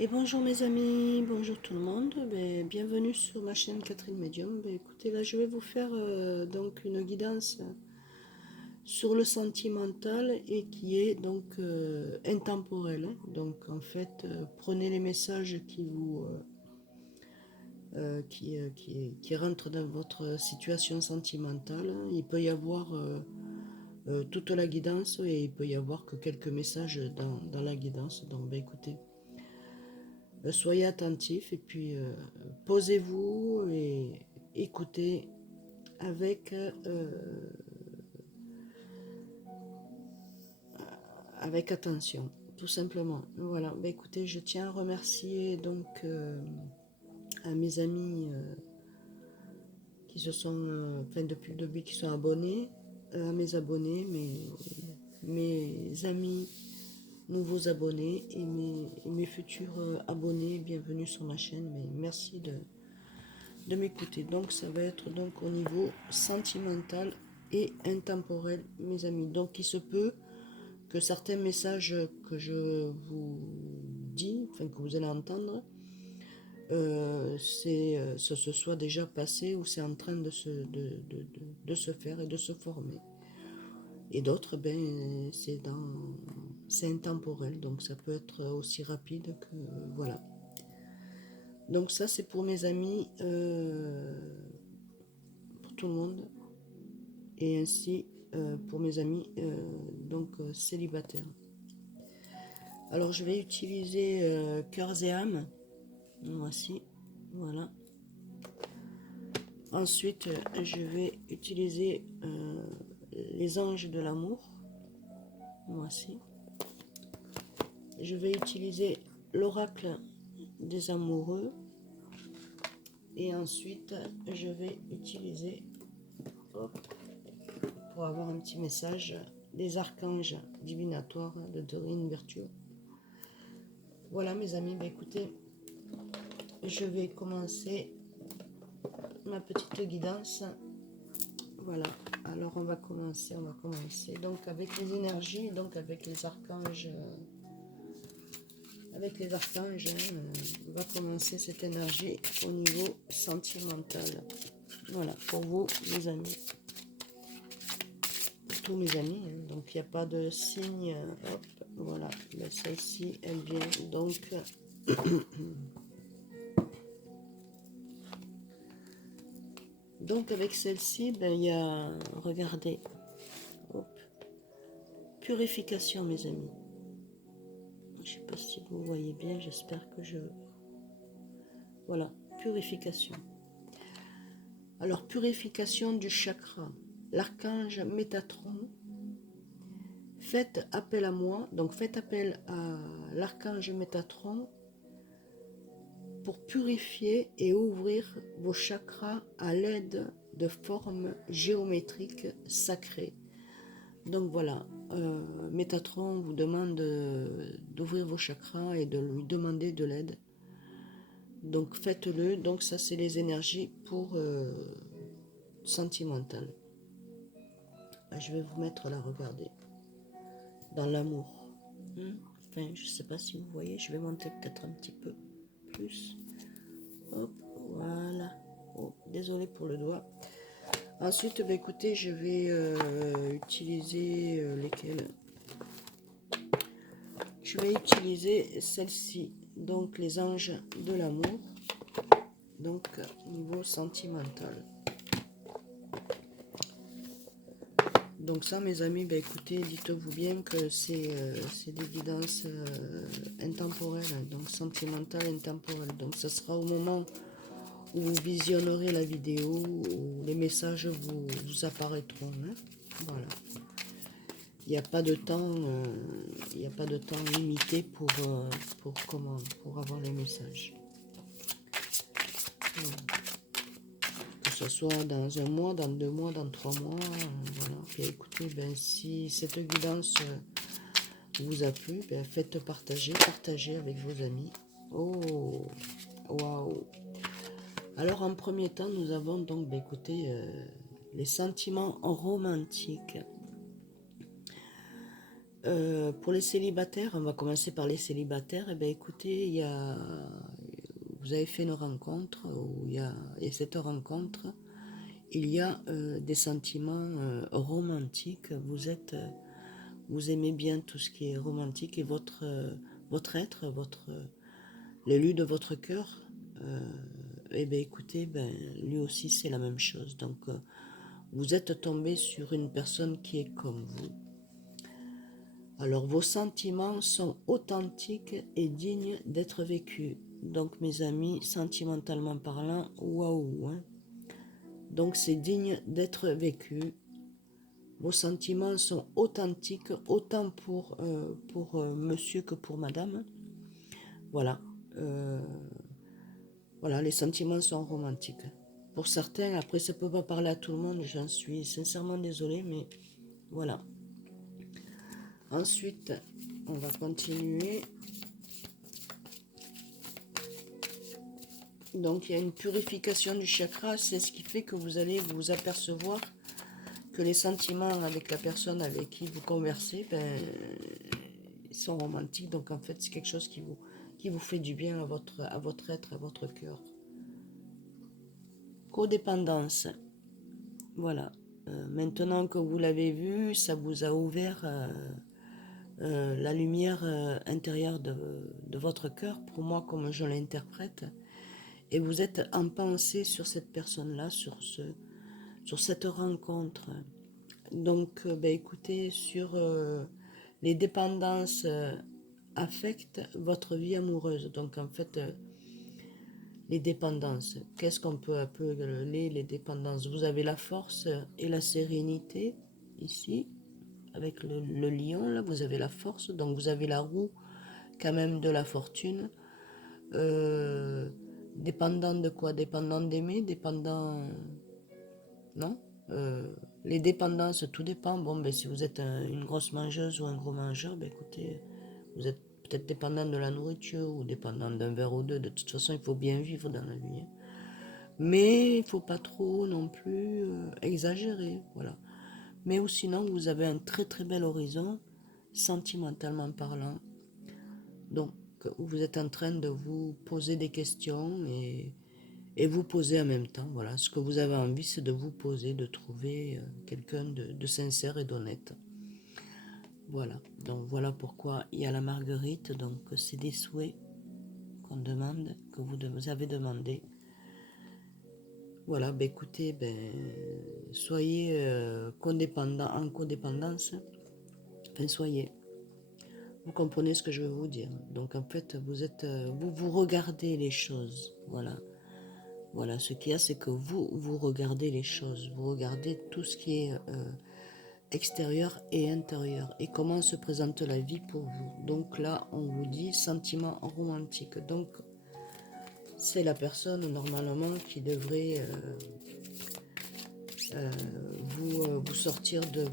Et bonjour mes amis, bonjour tout le monde, bienvenue sur ma chaîne Catherine Medium. Écoutez, là je vais vous faire donc une guidance sur le sentimental et qui est donc intemporelle. Donc en fait, prenez les messages qui vous qui rentrent dans votre situation sentimentale. Il peut y avoir toute la guidance et il peut y avoir que quelques messages dans la guidance. Donc écoutez. Soyez attentifs et puis posez-vous et écoutez avec, avec attention, tout simplement. Voilà, écoutez, je tiens à remercier donc à mes amis qui se sont, enfin depuis le début, qui sont abonnés, à mes abonnés, mes amis nouveaux abonnés et mes futurs abonnés, bienvenue sur ma chaîne, mais merci de m'écouter. Donc ça va être donc au niveau sentimental et intemporel, mes amis. Donc il se peut que certains messages que je vous dis, enfin que vous allez entendre, ce se soit déjà passé ou c'est en train de se faire et de se former. Et d'autres, c'est intemporel, donc ça peut être aussi rapide que voilà. Donc ça c'est pour mes amis, pour tout le monde, et ainsi pour mes amis célibataires. Alors je vais utiliser cœurs et âmes, voici, voilà. Ensuite je vais utiliser les anges de l'amour, voici. Je vais utiliser l'oracle des amoureux et ensuite je vais utiliser, hop, pour avoir un petit message, des archanges divinatoires de Dorine Virtue. Voilà mes amis, écoutez, je vais commencer ma petite guidance. Voilà, alors on va commencer donc avec les énergies, donc avec les archanges. On va commencer cette énergie au niveau sentimental. Voilà, pour vous les amis. Tous mes amis, donc il n'y a pas de signe, hop, voilà, mais celle-ci, elle vient donc, donc avec celle-ci, il y a, regardez, hop, purification mes amis, je ne sais pas si vous voyez bien, j'espère que voilà, purification. Alors, purification du chakra, l'archange Métatron. Faites appel à moi, donc faites appel à l'archange Métatron pour purifier et ouvrir vos chakras à l'aide de formes géométriques sacrées. Donc voilà, Métatron vous demande d'ouvrir vos chakras et de lui demander de l'aide. Donc faites-le, donc ça c'est les énergies pour sentimentales. Je vais vous mettre là, regardez. Dans l'amour. Enfin, je ne sais pas si vous voyez, je vais monter peut-être un petit peu plus. Hop, voilà. Oh, désolé pour le doigt. Ensuite, écoutez, je vais utiliser lesquelles. Je vais utiliser celle-ci, donc les anges de l'amour, donc niveau sentimental. Donc ça, mes amis, écoutez, dites-vous bien que c'est des guidances intemporelles, donc sentimentales, intemporelles. Donc ça sera au moment où vous visionnerez la vidéo, où les messages vous apparaîtront. Hein. Voilà. Il n'y a pas de temps, il n'y a pas de temps limité pour avoir les messages. Voilà. Que ce soit dans un mois, dans 2 mois, dans 3 mois, voilà. Puis écoutez, si cette guidance vous a plu, faites partagez avec vos amis. Oh, waouh! Alors en premier temps, nous avons donc, les sentiments romantiques. Pour les célibataires, on va commencer par les célibataires. Eh bien, écoutez, vous avez fait une rencontre, où il y a cette rencontre, il y a des sentiments romantiques. Vous aimez bien tout ce qui est romantique et votre être, l'élu de votre cœur, eh bien, écoutez, ben, lui aussi, c'est la même chose. Donc, vous êtes tombé sur une personne qui est comme vous. Alors, vos sentiments sont authentiques et dignes d'être vécus. Donc, mes amis, sentimentalement parlant, waouh, hein. Donc, c'est digne d'être vécu. Vos sentiments sont authentiques, autant pour monsieur que pour madame. Voilà. Euh, voilà, les sentiments sont romantiques. Pour certains, après, ça ne peut pas parler à tout le monde, j'en suis sincèrement désolée, mais voilà. Ensuite, on va continuer. Donc, il y a une purification du chakra, c'est ce qui fait que vous allez vous apercevoir que les sentiments avec la personne avec qui vous conversez, ben, ils sont romantiques. Donc, en fait, c'est quelque chose qui vous fait du bien à votre être, à votre cœur. Codépendance. Voilà. Maintenant que vous l'avez vu, ça vous a ouvert la lumière intérieure de votre cœur, pour moi, comme je l'interprète. Et vous êtes en pensée sur cette personne-là, sur cette rencontre. Donc, ben, écoutez, sur les dépendances affectent votre vie amoureuse. Donc, en fait, les dépendances, qu'est-ce qu'on peut appeler les dépendances? Vous avez la force et la sérénité, ici, avec le lion, là, vous avez la force, donc vous avez la roue, quand même, de la fortune. Euh, Dépendant de quoi? Dépendant d'aimer, dépendant... Non. Euh, les dépendances, tout dépend. Bon, ben, si vous êtes une grosse mangeuse ou un gros mangeur, ben, écoutez, vous êtes peut-être dépendant de la nourriture ou dépendant d'un verre ou deux. De toute façon, il faut bien vivre dans la vie, hein. Mais il ne faut pas trop non plus exagérer. Voilà. Mais ou sinon, vous avez un très très bel horizon, sentimentalement parlant. Donc, vous êtes en train de vous poser des questions et vous poser en même temps. Voilà, ce que vous avez envie, c'est de vous poser, de trouver quelqu'un de sincère et d'honnête. Voilà, donc voilà pourquoi il y a la marguerite. Donc, c'est des souhaits qu'on demande, que vous avez demandé. Voilà, ben écoutez, ben, soyez en codépendance. Enfin, soyez. Vous comprenez ce que je veux vous dire. Donc, en fait, vous regardez les choses. Voilà. Voilà, ce qu'il y a, c'est que vous regardez les choses, vous regardez tout ce qui est extérieur et intérieur, et comment se présente la vie pour vous. Donc là, on vous dit sentiment romantique. Donc, c'est la personne, normalement, qui devrait vous sortir de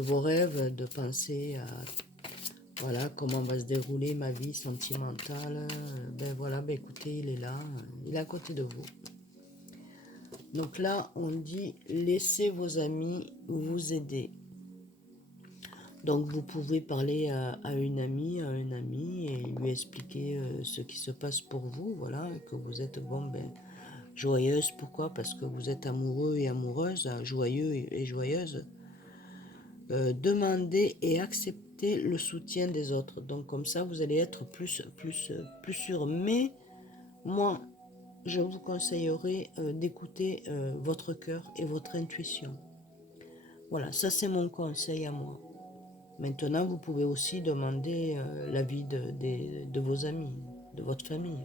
vos rêves, de penser à voilà, comment va se dérouler ma vie sentimentale. Ben voilà, ben écoutez, il est là, il est à côté de vous. Donc là, on dit laissez vos amis vous aider. Donc vous pouvez parler à une amie, à un ami et lui expliquer ce qui se passe pour vous, voilà, et que vous êtes bon, ben, joyeuse. Pourquoi? Parce que vous êtes amoureux et amoureuse, joyeux et joyeuse. Demandez et acceptez le soutien des autres. Donc comme ça, vous allez être plus sûr. Mais moi, je vous conseillerais d'écouter votre cœur et votre intuition. Voilà, ça c'est mon conseil à moi. Maintenant, vous pouvez aussi demander l'avis de vos amis, de votre famille.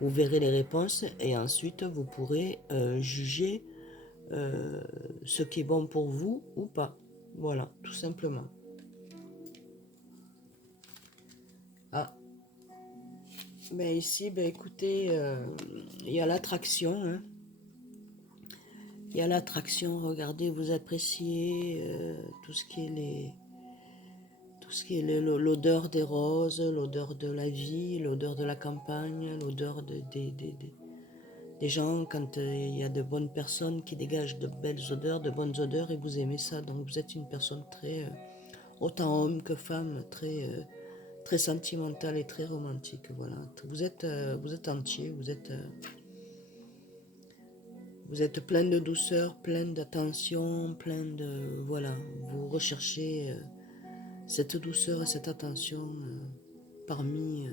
Vous verrez les réponses et ensuite vous pourrez juger ce qui est bon pour vous ou pas. Voilà, tout simplement. Ah, ben ici, ben écoutez, il y a l'attraction, hein. Il y a l'attraction, regardez, vous appréciez tout ce qui est l'odeur des roses, l'odeur de la vie, l'odeur de la campagne, l'odeur des gens, quand il y a de bonnes personnes qui dégagent de belles odeurs, de bonnes odeurs, et vous aimez ça. Donc vous êtes une personne très, autant homme que femme, très, très sentimentale et très romantique. Voilà. Vous êtes entier, vous êtes plein de douceur, plein d'attention, plein de... Voilà, vous recherchez cette douceur et cette attention parmi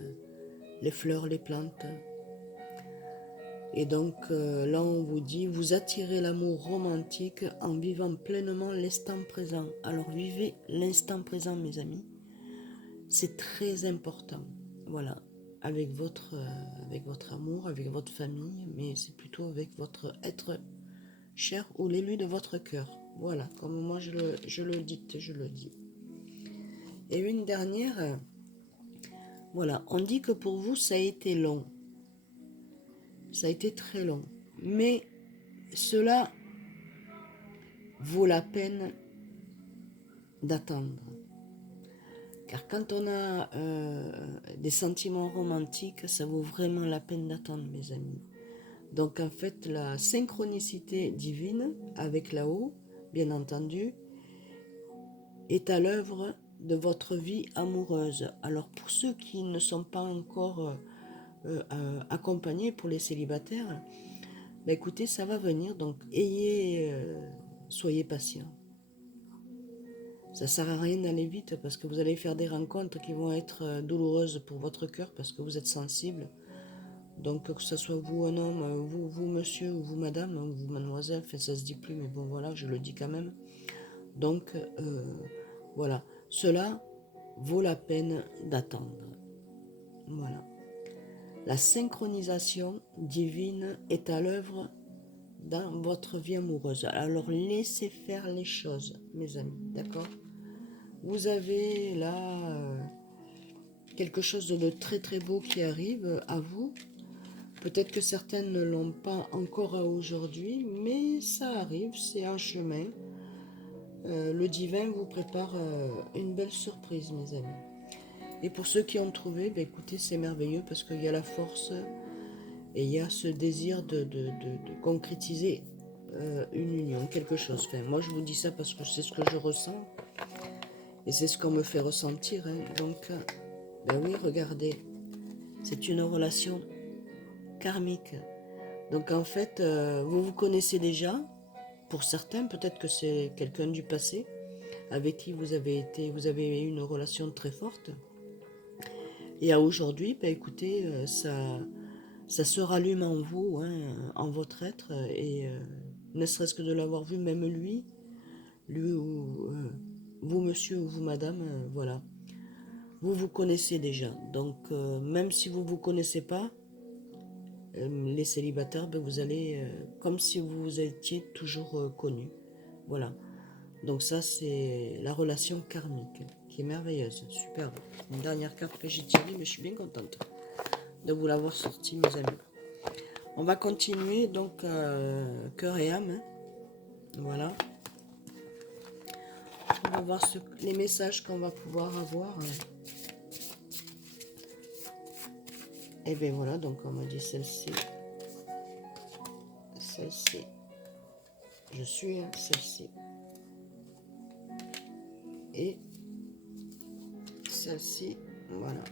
les fleurs, les plantes. Et donc là, on vous dit, vous attirez l'amour romantique en vivant pleinement l'instant présent. Alors vivez l'instant présent, mes amis. C'est très important. Voilà, avec votre amour, avec votre famille, mais c'est plutôt avec votre être cher ou l'élu de votre cœur. Voilà, comme moi je le dis. Et une dernière, voilà, on dit que pour vous, ça a été long. Ça a été très long. Mais cela vaut la peine d'attendre. Car quand on a des sentiments romantiques, ça vaut vraiment la peine d'attendre, mes amis. Donc en fait, la synchronicité divine avec là-haut, bien entendu, est à l'œuvre de votre vie amoureuse. Alors pour ceux qui ne sont pas encore accompagnés, pour les célibataires, bah écoutez, ça va venir, donc soyez patients. Ça sert à rien d'aller vite parce que vous allez faire des rencontres qui vont être douloureuses pour votre cœur parce que vous êtes sensible. Donc que ce soit vous un homme, vous monsieur, ou vous madame, ou vous mademoiselle, enfin, ça se dit plus, mais bon voilà, je le dis quand même. Donc voilà, cela vaut la peine d'attendre. Voilà. La synchronisation divine est à l'œuvre dans votre vie amoureuse. Alors laissez faire les choses, mes amis, d'accord? Vous avez là quelque chose de très très beau qui arrive à vous. Peut-être que certaines ne l'ont pas encore à aujourd'hui, mais ça arrive, c'est un chemin. Le divin vous prépare une belle surprise, mes amis. Et pour ceux qui ont trouvé, ben écoutez, c'est merveilleux parce qu'il y a la force et il y a ce désir de concrétiser une union, quelque chose. Enfin, moi, je vous dis ça parce que c'est ce que je ressens et c'est ce qu'on me fait ressentir. Hein. Donc, ben oui, regardez, c'est une relation karmique. Donc, en fait, vous vous connaissez déjà. Pour certains, peut-être que c'est quelqu'un du passé avec qui vous avez eu une relation très forte. Et à aujourd'hui, ben écoutez, ça se rallume en vous, hein, en votre être, et ne serait-ce que de l'avoir vu, même lui ou vous monsieur ou vous madame, voilà. Vous vous connaissez déjà, donc même si vous ne vous connaissez pas, les célibataires, ben, vous allez, comme si vous étiez toujours connus, voilà. Donc ça, c'est la relation karmique, qui est merveilleuse, superbe. Une dernière carte que j'ai tirée, mais je suis bien contente de vous l'avoir sortie, mes amis. On va continuer, donc, cœur et âme, hein. Voilà. On va voir les messages qu'on va pouvoir avoir. Et bien voilà, donc on m'a dit celle-ci. Celle-ci. Je suis hein, celle-ci. Et celle-ci, voilà.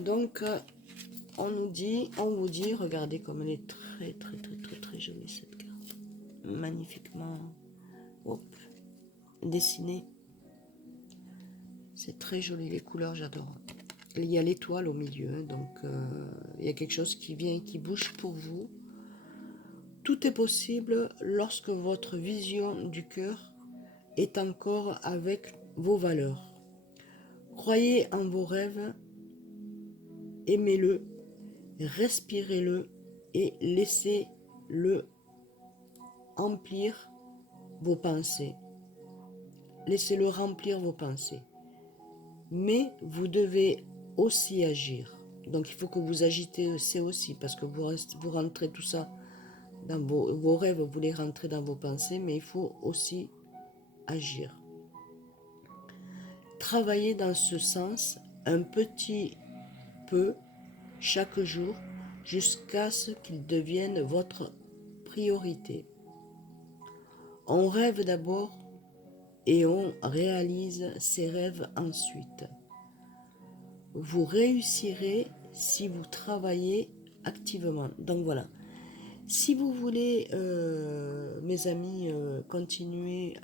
Donc, on vous dit, regardez comme elle est très, très, très, très, très jolie cette carte. Magnifiquement, hop, dessinée. C'est très joli, les couleurs, j'adore. Il y a l'étoile au milieu, hein, donc il y a quelque chose qui vient et qui bouge pour vous. Tout est possible lorsque votre vision du cœur est encore avec vos valeurs. Croyez en vos rêves, aimez-le, respirez-le et laissez-le remplir vos pensées. Laissez-le remplir vos pensées. Mais vous devez aussi agir. Donc il faut que vous agitez, c'est aussi, parce que vous rentrez tout ça dans vos rêves, vous les rentrez dans vos pensées, mais il faut aussi agir. Travaillez dans ce sens. Un petit peu chaque jour jusqu'à ce qu'il devienne votre priorité. On rêve d'abord et on réalise ses rêves ensuite. Vous réussirez si vous travaillez activement. Donc voilà. Si vous voulez, mes amis, continuer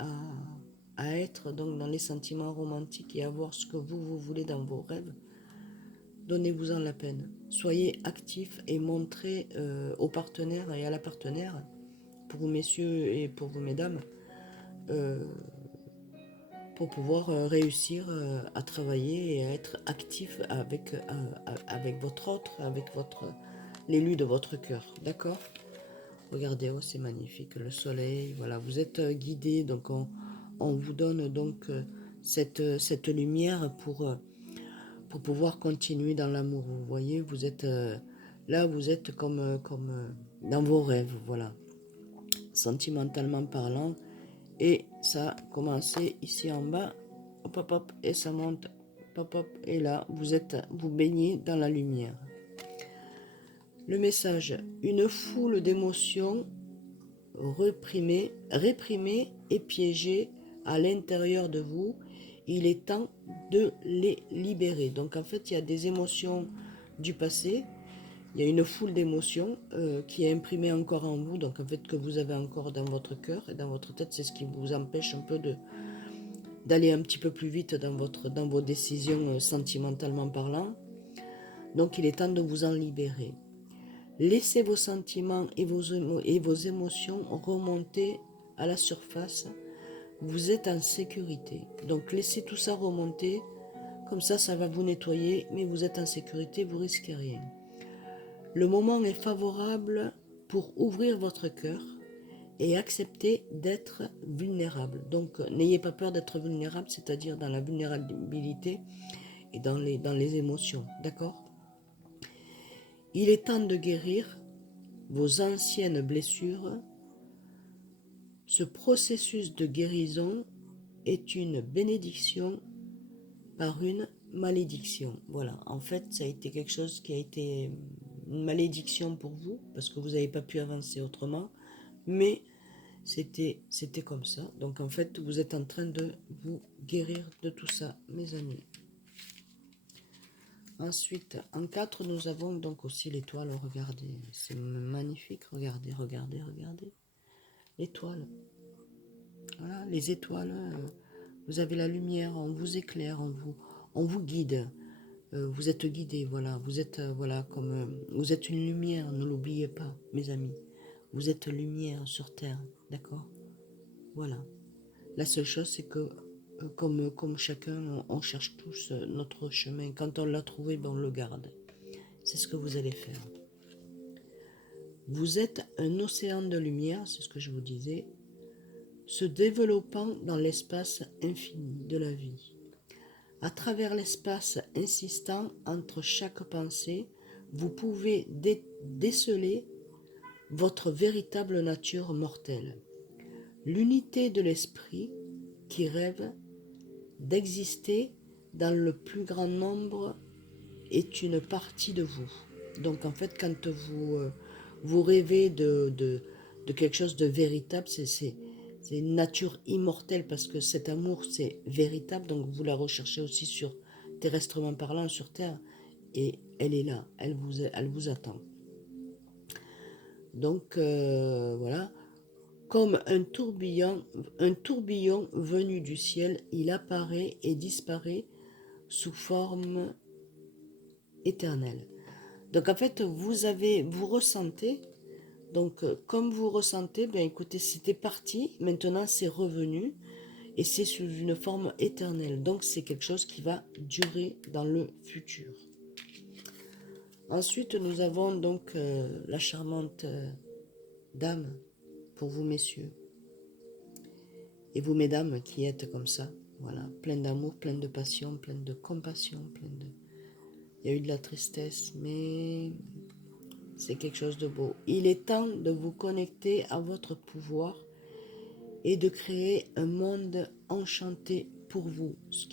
à être donc dans les sentiments romantiques et avoir ce que vous voulez dans vos rêves, donnez-vous-en la peine. Soyez actifs et montrez aux partenaires et à la partenaire, pour vous messieurs et pour vous mesdames, pour pouvoir réussir à travailler et à être actif avec votre autre, avec l'élu de votre cœur. D'accord ? Regardez, oh, c'est magnifique, le soleil, voilà, vous êtes guidés, donc on vous donne donc cette lumière pour pouvoir continuer dans l'amour. Vous voyez, vous êtes là, vous êtes comme dans vos rêves, voilà, sentimentalement parlant, et ça a commencé ici en bas, hop, hop, hop, et ça monte, hop, hop, et là, vous baignez dans la lumière. Le message, une foule d'émotions réprimées et piégées à l'intérieur de vous, il est temps de les libérer. Donc en fait, il y a des émotions du passé, il y a une foule d'émotions qui est imprimée encore en vous, donc en fait que vous avez encore dans votre cœur et dans votre tête, c'est ce qui vous empêche un peu d'aller un petit peu plus vite dans vos décisions sentimentalement parlant. Donc il est temps de vous en libérer. Laissez vos sentiments et vos émotions remonter à la surface. Vous êtes en sécurité. Donc laissez tout ça remonter. Comme ça va vous nettoyer, mais vous êtes en sécurité, vous risquez rien. Le moment est favorable pour ouvrir votre cœur et accepter d'être vulnérable. Donc n'ayez pas peur d'être vulnérable, c'est-à-dire dans la vulnérabilité et dans les émotions. D'accord ? Il est temps de guérir vos anciennes blessures. Ce processus de guérison est une bénédiction par une malédiction. Voilà, en fait, ça a été quelque chose qui a été une malédiction pour vous, parce que vous n'avez pas pu avancer autrement, mais c'était comme ça. Donc en fait, vous êtes en train de vous guérir de tout ça, mes amis. Ensuite, en 4, nous avons donc aussi l'étoile. Regardez, c'est magnifique. Regardez, regardez, regardez. L'étoile. Voilà, les étoiles. Vous avez la lumière, on vous éclaire, on vous guide. Vous êtes guidés, voilà. Vous êtes, voilà, comme... vous êtes une lumière, ne l'oubliez pas, mes amis. Vous êtes lumière sur Terre, d'accord ? Voilà. La seule chose, c'est que, comme chacun, on cherche tous notre chemin. Quand on l'a trouvé, ben on le garde. C'est ce que vous allez faire. Vous êtes un océan de lumière, c'est ce que je vous disais, se développant dans l'espace infini de la vie. À travers l'espace insistant entre chaque pensée, vous pouvez déceler votre véritable nature mortelle. L'unité de l'esprit qui rêve d'exister dans le plus grand nombre est une partie de vous. Donc en fait, quand vous rêvez de quelque chose de véritable, c'est une nature immortelle, parce que cet amour, c'est véritable, donc vous la recherchez aussi terrestrement parlant, sur Terre, et elle est là, elle vous attend. Donc voilà, comme un tourbillon venu du ciel, il apparaît et disparaît sous forme éternelle. Donc en fait, vous ressentez, donc comme vous ressentez, ben écoutez, c'était parti, maintenant c'est revenu, et c'est sous une forme éternelle. Donc c'est quelque chose qui va durer dans le futur. Ensuite, nous avons donc la charmante dame, pour vous messieurs, et vous mesdames qui êtes comme ça, voilà, plein d'amour, plein de passion, plein de compassion, il y a eu de la tristesse, mais c'est quelque chose de beau. Il est temps de vous connecter à votre pouvoir et de créer un monde enchanté pour vous, ce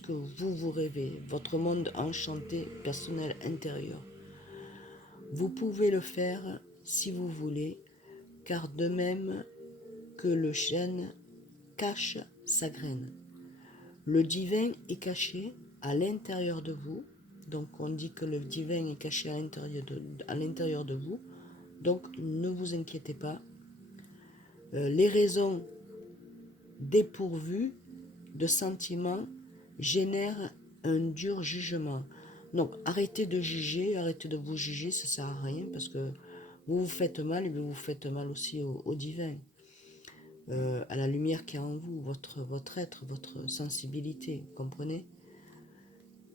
que vous rêvez, votre monde enchanté, personnel, intérieur. Vous pouvez le faire si vous voulez, car de même que le chêne cache sa graine, le divin est caché à l'intérieur de vous. Donc on dit que le divin est caché à l'intérieur de vous. Donc ne vous inquiétez pas. Les raisons dépourvues de sentiments génèrent un dur jugement. Donc arrêtez de juger, arrêtez de vous juger, ça ne sert à rien parce que vous vous faites mal et vous vous faites mal aussi au divin. À la lumière qui est en vous, votre être, votre sensibilité, comprenez?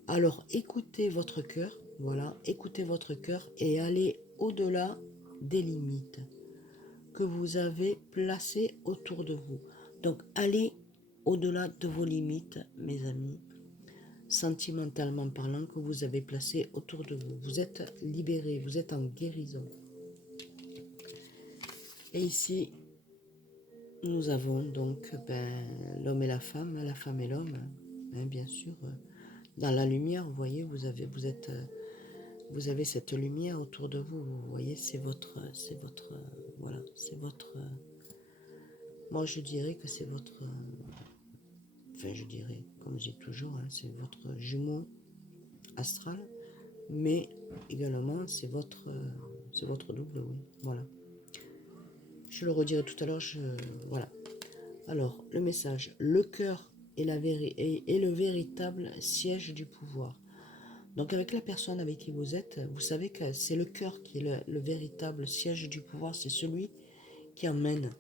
Alors écoutez votre cœur, voilà, écoutez votre cœur et allez au-delà des limites que vous avez placées autour de vous. Donc allez au-delà de vos limites, mes amis, sentimentalement parlant, que vous avez placées autour de vous. Vous êtes libérés, vous êtes en guérison. Et ici, nous avons donc l'homme et la femme et l'homme, bien sûr. Dans la lumière, vous voyez, vous avez cette lumière autour de vous. Vous voyez, voilà, c'est votre. Moi, je dirais que c'est votre. Enfin, je dirais, comme je dis toujours, hein, c'est votre jumeau astral, mais également c'est votre double, oui. Voilà. Je le redirai tout à l'heure. Voilà. Alors, le message, le cœur est le véritable siège du pouvoir. Donc, avec la personne avec qui vous êtes, vous savez que c'est le cœur qui est le véritable siège du pouvoir. C'est celui qui emmène.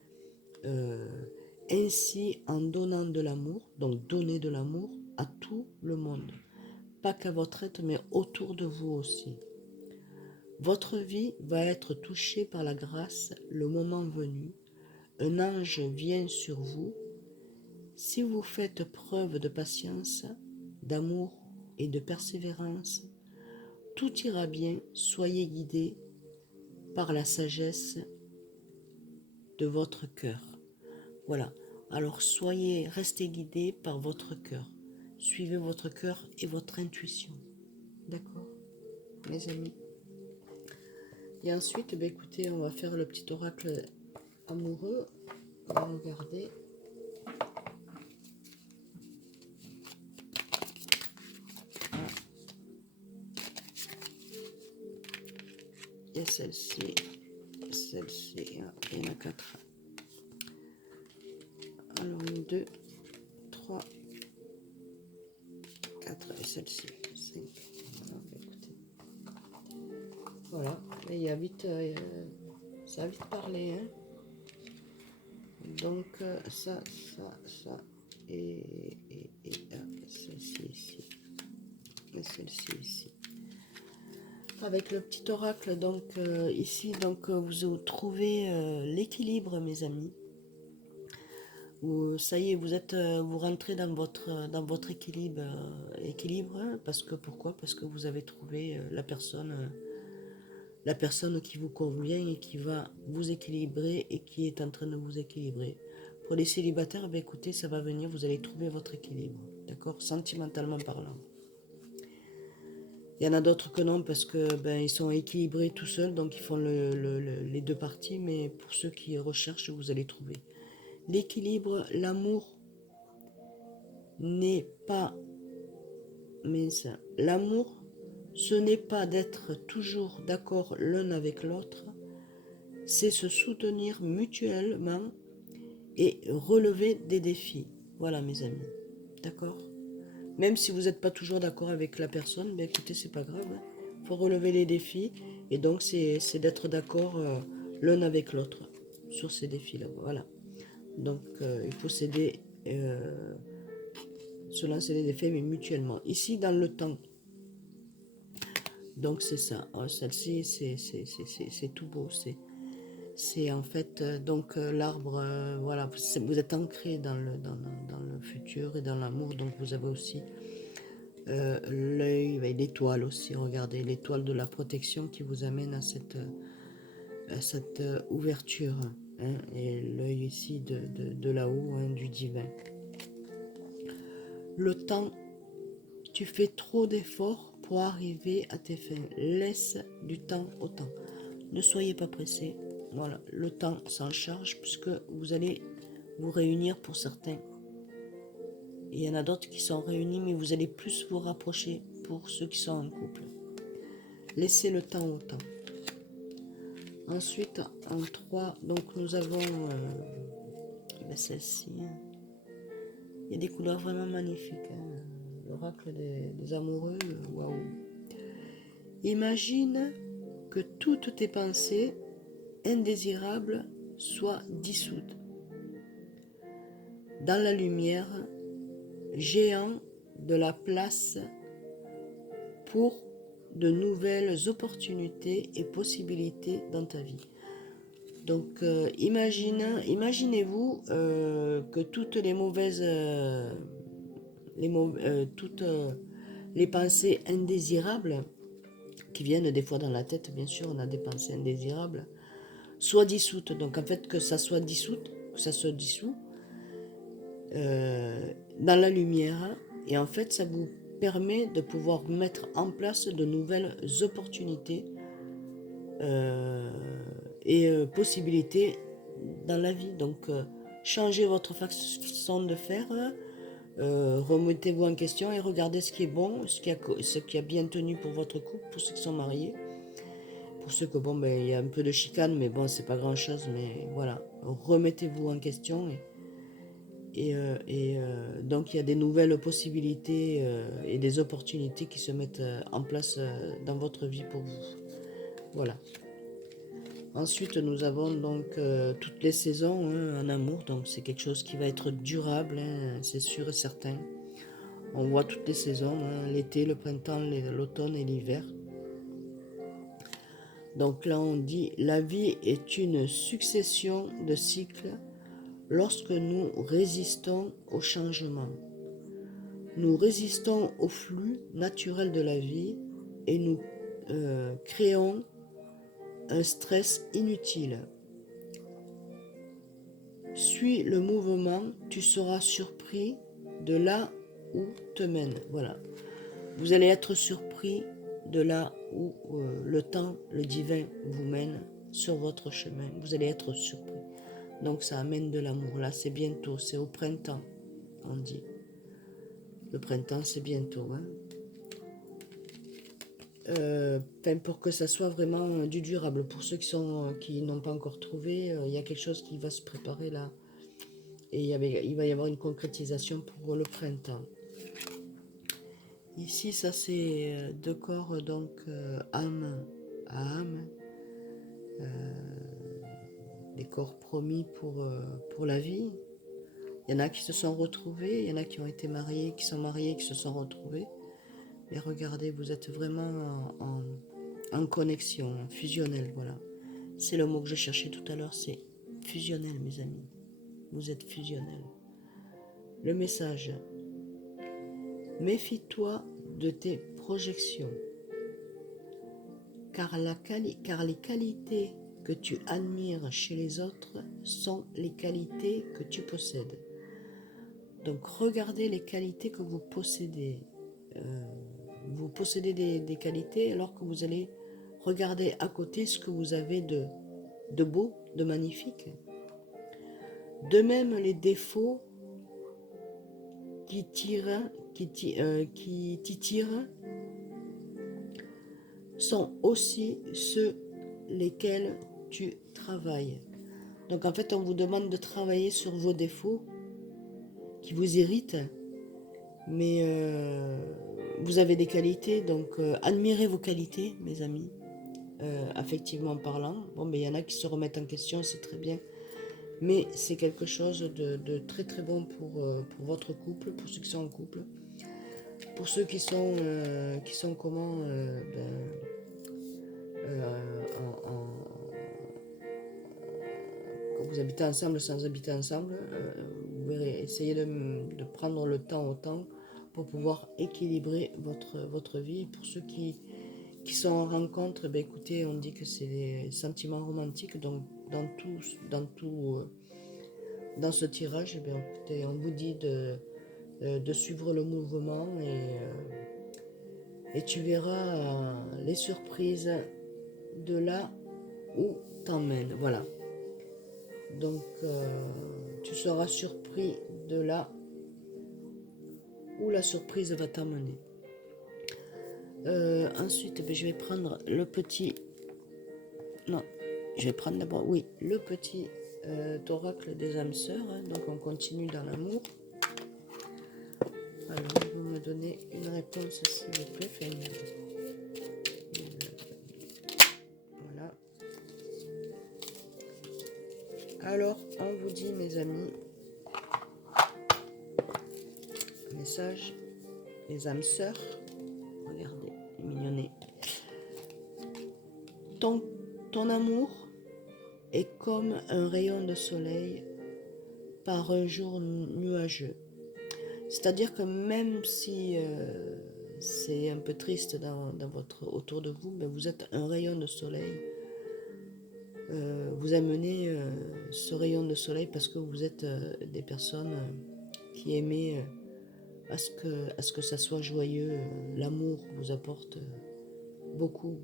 Ainsi, en donnant de l'amour, donc donner de l'amour à tout le monde. Pas qu'à votre être, mais autour de vous aussi. Votre vie va être touchée par la grâce le moment venu. Un ange vient sur vous. Si vous faites preuve de patience, d'amour et de persévérance, tout ira bien. Soyez guidés par la sagesse de votre cœur. Voilà. Alors restez guidés par votre cœur. Suivez votre cœur et votre intuition. D'accord, mes amis? Et ensuite, écoutez, on va faire le petit oracle amoureux. On va regarder. Ah. Et celle-ci, il y en a 4. Alors, 1, 2, 3, 4, et celle-ci, 5. Voilà, et il y a vite, ça a vite parlé, hein. Donc, ça, et celle-ci ici, et celle-ci ici. Avec le petit oracle, donc, ici, donc, vous trouvez l'équilibre, mes amis. Ça y est, vous rentrez dans votre équilibre, hein, parce que pourquoi? Parce que vous avez trouvé la personne qui vous convient et qui va vous équilibrer et qui est en train de vous équilibrer. Pour les célibataires, écoutez, ça va venir, vous allez trouver votre équilibre, d'accord, sentimentalement parlant. Il y en a d'autres que non, parce que ils sont équilibrés tout seuls, donc ils font les deux parties, mais pour ceux qui recherchent, vous allez trouver. L'équilibre, l'amour n'est pas mince. L'amour, ce n'est pas d'être toujours d'accord l'un avec l'autre, c'est se soutenir mutuellement et relever des défis. Voilà, mes amis. D'accord? Même si vous n'êtes pas toujours d'accord avec la personne, écoutez, c'est pas grave. Il faut relever les défis. Et donc, c'est d'être d'accord l'un avec l'autre sur ces défis-là. Voilà. Donc, il faut s'aider, se lancer des défis, mais mutuellement. Ici, dans le temps. Donc, c'est ça. Celle-ci, c'est tout beau. C'est en fait donc l'arbre, voilà, vous êtes ancré dans le futur et dans l'amour, donc vous avez aussi l'œil et l'étoile aussi, regardez, l'étoile de la protection qui vous amène à cette ouverture, hein, et l'œil ici de là-haut, hein, du divin. Le temps, tu fais trop d'efforts pour arriver à tes fins. Laisse du temps au temps. Ne soyez pas pressés. Voilà, le temps s'en charge puisque vous allez vous réunir pour certains. Et il y en a d'autres qui sont réunis, mais vous allez plus vous rapprocher pour ceux qui sont en couple. Laissez le temps au temps. Ensuite, en 3, donc nous avons celle-ci. Il y a des couleurs vraiment magnifiques. Hein. L'oracle des amoureux, waouh. Imagine que toutes tes pensées indésirables soient dissoutes. Dans la lumière, géant de la place pour de nouvelles opportunités et possibilités dans ta vie. Donc imaginez-vous que toutes les mauvaises toutes les pensées indésirables qui viennent des fois dans la tête, bien sûr on a des pensées indésirables, soient dissoutes. Donc en fait que ça soit dissoute, que ça soit dissous dans la lumière, et en fait ça vous permet de pouvoir mettre en place de nouvelles opportunités et possibilités dans la vie. Donc changez votre façon de faire, remettez-vous en question et regardez ce qui est bon, ce qui a bien tenu pour votre couple, pour ceux qui sont mariés, pour ceux que bon ben il y a un peu de chicane, mais bon c'est pas grand chose, mais voilà, remettez-vous en question donc il y a des nouvelles possibilités et des opportunités qui se mettent en place dans votre vie pour vous. Voilà. Ensuite, nous avons donc toutes les saisons en amour, donc c'est quelque chose qui va être durable, hein, c'est sûr et certain. On voit toutes les saisons, hein, l'été, le printemps, l'automne et l'hiver. Donc là, on dit, la vie est une succession de cycles lorsque nous résistons au changement. Nous résistons au flux naturel de la vie et nous créons un stress inutile. Suis le mouvement, tu seras surpris de là où te mène. Voilà. Vous allez être surpris de là où le temps, le divin vous mène sur votre chemin. Vous allez être surpris. Donc ça amène de l'amour. Là, c'est bientôt, c'est au printemps, on dit. Le printemps, c'est bientôt. Hein. Pour que ça soit vraiment du durable. Pour ceux qui n'ont pas encore trouvé, il y a quelque chose qui va se préparer là. Et il va y avoir une concrétisation pour le printemps. Ici, ça c'est deux corps, donc âme à âme. Des corps promis pour la vie. Il y en a qui se sont retrouvés, il y en a qui ont été mariés, qui sont mariés, qui se sont retrouvés. Mais regardez, vous êtes vraiment en connexion, fusionnel, voilà. C'est le mot que je cherchais tout à l'heure, c'est fusionnel, mes amis. Vous êtes fusionnel. Le message. Méfie-toi de tes projections, car les qualités que tu admires chez les autres sont les qualités que tu possèdes. Donc regardez les qualités que vous possédez. Vous possédez des qualités alors que vous allez regarder à côté ce que vous avez de beau, de magnifique. De même, les défauts qui t'attirent sont aussi ceux lesquels tu travailles. Donc en fait, on vous demande de travailler sur vos défauts qui vous irritent, mais vous avez des qualités, donc admirez vos qualités, mes amis, affectivement parlant. Bon, mais il y en a qui se remettent en question, c'est très bien, mais c'est quelque chose de très très bon pour votre couple, pour ceux qui sont en couple, pour ceux qui sont comment quand vous habitez ensemble sans habiter ensemble, vous verrez, essayez de prendre le temps au temps pour pouvoir équilibrer votre vie. Pour ceux qui sont en rencontre, ben écoutez, on dit que c'est des sentiments romantiques, donc dans ce tirage, ben écoutez, on vous dit de suivre le mouvement et tu verras les surprises de là où t'emmène. Voilà. Donc, tu seras surpris de là où la surprise va t'amener. Ensuite, je vais prendre le petit... Non, je vais prendre d'abord, oui, le petit oracle des âmes sœurs. Hein. Donc, on continue dans l'amour. Alors, vous me donnez une réponse, s'il vous plaît. Enfin, voilà. Alors, on vous dit, mes amis, message, les âmes sœurs. Regardez, il est mignonné. Ton amour est comme un rayon de soleil par un jour nuageux. C'est-à-dire que même si c'est un peu triste autour de vous, ben vous êtes un rayon de soleil. Vous amenez ce rayon de soleil parce que vous êtes des personnes qui aimez à ce que ça soit joyeux. L'amour vous apporte beaucoup.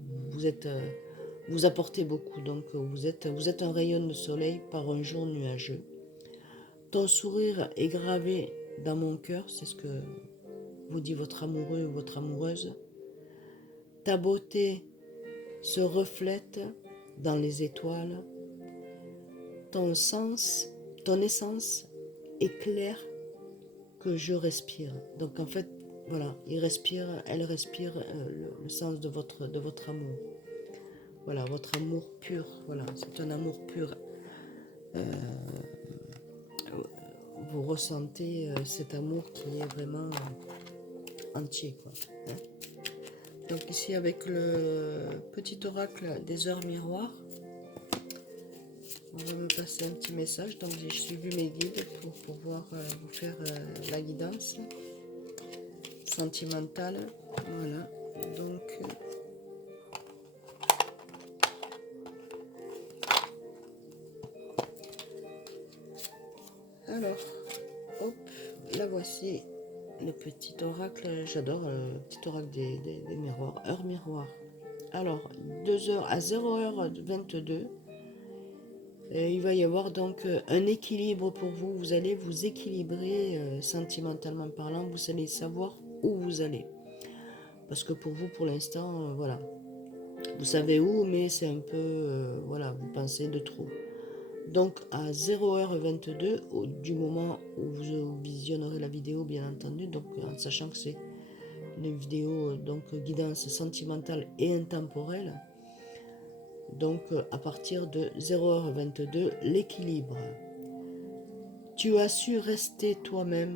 Vous apportez beaucoup. Donc vous êtes un rayon de soleil par un jour nuageux. Ton sourire est gravé dans mon cœur, c'est ce que vous dit votre amoureux ou votre amoureuse. Ta beauté se reflète dans les étoiles. Ton essence est claire que je respire. Donc en fait, voilà, elle respire le sens de votre amour. Voilà, votre amour pur. Voilà, c'est un amour pur. Vous ressentez cet amour qui est vraiment entier, quoi. Hein. Donc ici avec le petit oracle des heures miroirs, on va me passer un petit message. Donc j'ai suivi mes guides pour pouvoir vous faire la guidance sentimentale. Voilà. Donc alors, hop, la voici. Le petit oracle, j'adore le petit oracle des miroirs, heure miroir. Alors, 2h à 0h22, il va y avoir donc un équilibre pour vous. Vous allez vous équilibrer sentimentalement parlant. Vous allez savoir où vous allez. Parce que pour vous, pour l'instant, voilà. Vous savez où, mais c'est un peu, voilà, vous pensez de trop. Donc à 0h22, du moment où vous visionnerez la vidéo, bien entendu, donc en sachant que c'est une vidéo donc guidance sentimentale et intemporelle, donc à partir de 0h22, l'équilibre. Tu as su rester toi-même